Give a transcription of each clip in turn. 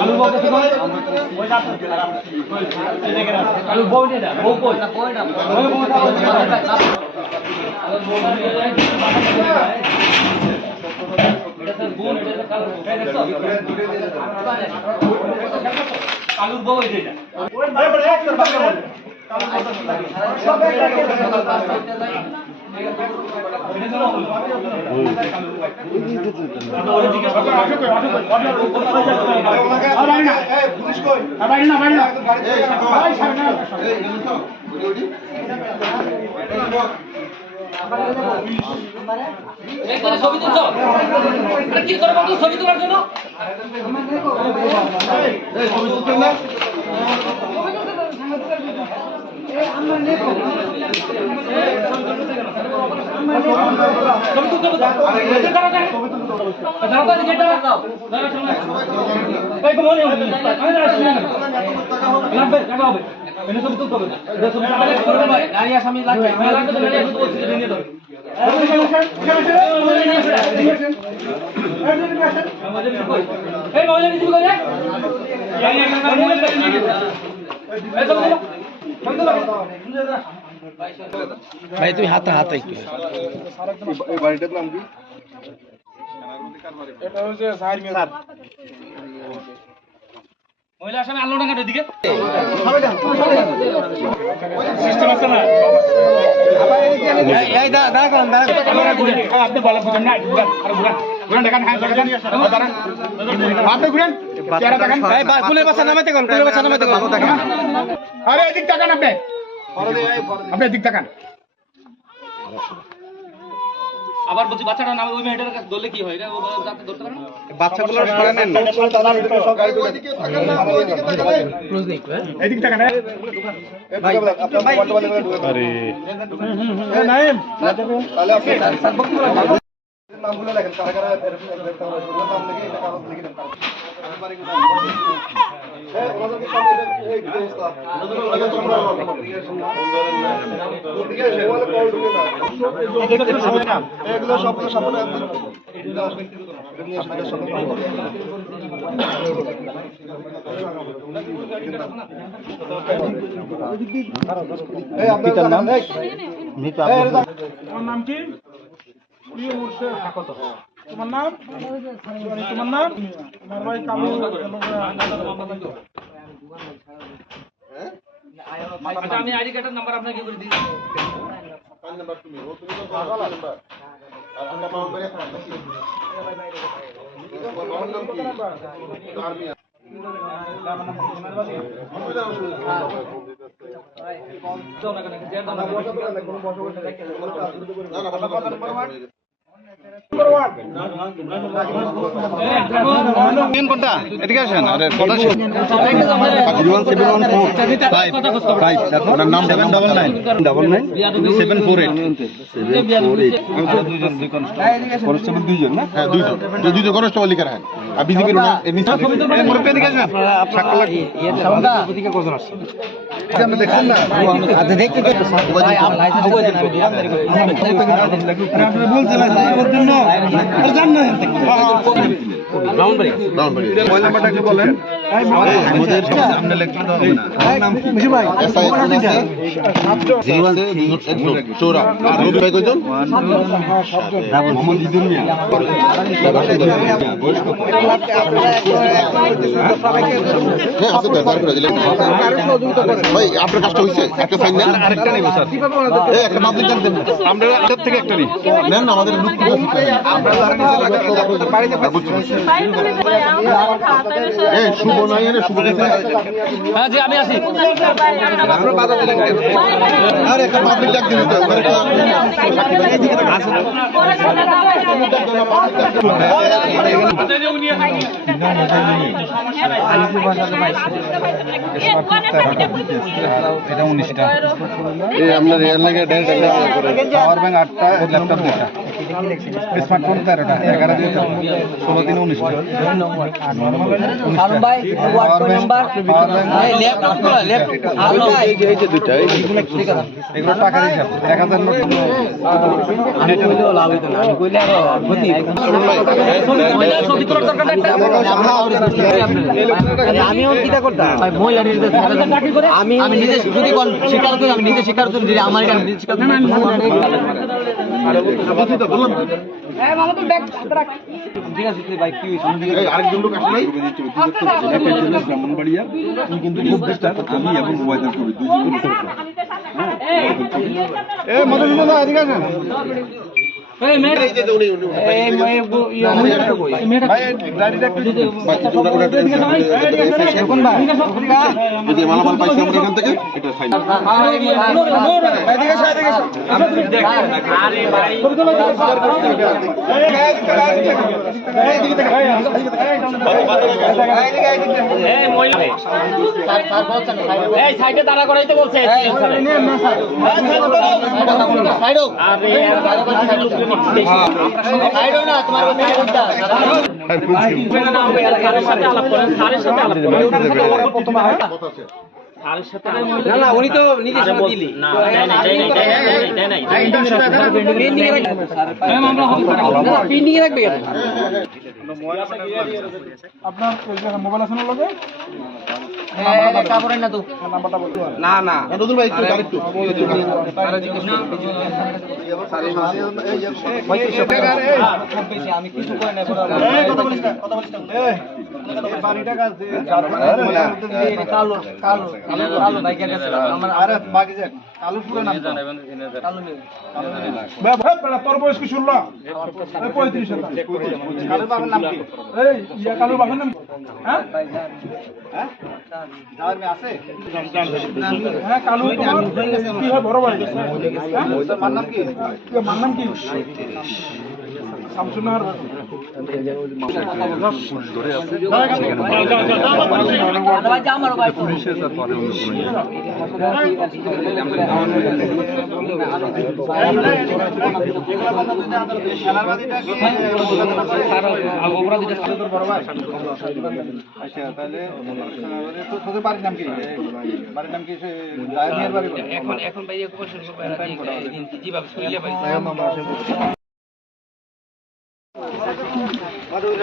আলু বউ কত করে আলু বউ নিয়ে যা বউ কই ওই বউটা আলুর বউ করে হবে তো। দাঁড়াও, দাঁড়াও, গেটটা লাগাও। দাঁড়াও, সামনে আসো। এই তো মনে হবে। আমি দাঁড়াচ্ছি, শুনে নাও। লাগবে, লাগা হবে। ছবি তুলতে হবে। এটা ছবি তুলতে হবে। গাড়ি আসামি লাগবে। হ্যাঁ, লাগবে তো, গাড়ি আসবে তো, বলছি, নিয়ে যাও। এই মহিলা কিছু করে? ভাই তুমি হাতে হাতে একটু। এই বাড়িটার নাম কি? মহিলা আসামি আলো টাকার দিকে। এই দা দা কোন আপনি বলা বুঝেন না আর ঘুরান। ঘুরান দেখান হ্যাঁ দেখান। দাঁড়ান আপনি ঘুরান। চেহারা দেখান। এই বা কুলের বাসা নামাইতে কোন কুলের বাসা নামাইতে কোন আরে এদিক তাকান আপনি। আপনি এদিক তাকান। আবার বলছি বাচ্চাটা নামে ওই মেয়েটার কাছে ধরলে কি হয়? এটা ও যাতে ধরতে পারে না? বাচ্চাগুলো সরে নেন না। এদিক তাকান হ্যাঁ। তাহলে আপনি নামগুলো লেখেন কারা কারা নাম লিখে এটা কাগজ লিখে দেন হ্যাঁ এগুলো সবগুলো সামনে একদম এই আপনার নাম কি? তোমার নাম তোমার নাম তোমার ভাই কামরুল এবং আচ্ছা আমি আইডি কার্ডের নাম্বার আপনাকে করে দিই দাও না কেন শেয়ার দাও না মেন কোনটা? এদিকে আসেন। আরে কথা শুন seven one four. Five five ওনার নাম seven double nine double nine seven four eight constable দুইজন না হ্যাঁ দুইজন। দুইজন কনস্টেবল লিখে রাখেন। বিজেপির দেখছেন না আচ্ছা একটু বলেন। হ্যাঁ আপনার কাজটা হয়েছে একটা ফাইন নেন। আরেকটা নেব স্যার। একটা পাবলিক জান দেন। আমরা থেকে একটা নিই। নেন না আমাদের লুক আপনারা বাড়িতে এই শুভ নাই রে শুভ দিতে হ্যাঁ জি আমি আছি একটা পাবলিক ডাক দিন তো এটা 19টা আপনার এর লাগে ডাইরেক্ট পাওয়ার ব্যাংক 8টা ল্যাপটপ দুটা স্মার্টফোন 13টা 11 দিয়ে 16 দিনে 19টা হারুন ভাই ওয়ার্ড কয় নাম্বার এই লেফট আউট করো লেফট হারুন ভাই এই যে দুইটা এই যে এগুলো টাকার হিসাব এক হাজার নোট আমি নিজে যদি করি আমি নিজে করি আমার করি ঠিক আছে তুই ভাই কি হইছে এই আরেকজন লোক আসে নাই? ব্রাহ্মণবাড়িয়া কিন্তু আমি এবং ওয়াইদার কবি দুজন এ মদন দাদা এদিকে আসেন এই মেয়ে এই যে উনি উনি এই মেয়ে এই মেয়েটা ভাই গাড়িটা একটু ওটা ওটা কোন ভাই এই যে মালামাল পাইছি আমরা এখান থেকে এটা ফাইন সাইডে দাঁড়া করাইতে বলছে সাইডো সাইডো না তোমার সাইডটা না না উনি তো নিজে দিলি না পেন্ডিং এ রাখবে আপনার মোবাইল আছে না লগে না না না ভাই একটু আরেকটু আমি কিছু করে না কালো কালো কালো বাইকের কাছে আমার আরে বাকি যাক কালু কালো তোর বয়স কি শুনলো পঁয়ত্রিশ কালু বাবার নাম কি? এই ইয়া কালু বাবার নাম কি? হ্যাঁ? আছে? হ্যাঁ কালু কি হয় বড় ভাই? হ্যাঁ? মার নাম কি? মার নাম কি? শামসুনার ভাই ভাই আচ্ছা তাহলে তোদের বাড়ির নাম কি বাড়ির নাম কি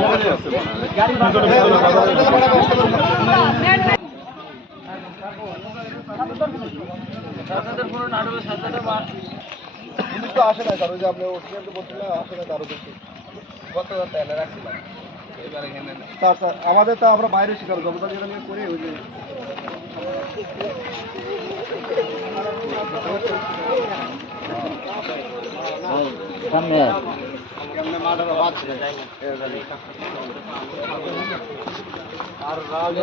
ওখানে আসে না কারণ যে আপনি তো বলছিলেন আসে না তারও বেশি স্যার স্যার আমাদের তো আমরা বাইরে শিকার জনতা যেটা নিয়ে করি ওই যে কেমনে আর বাদ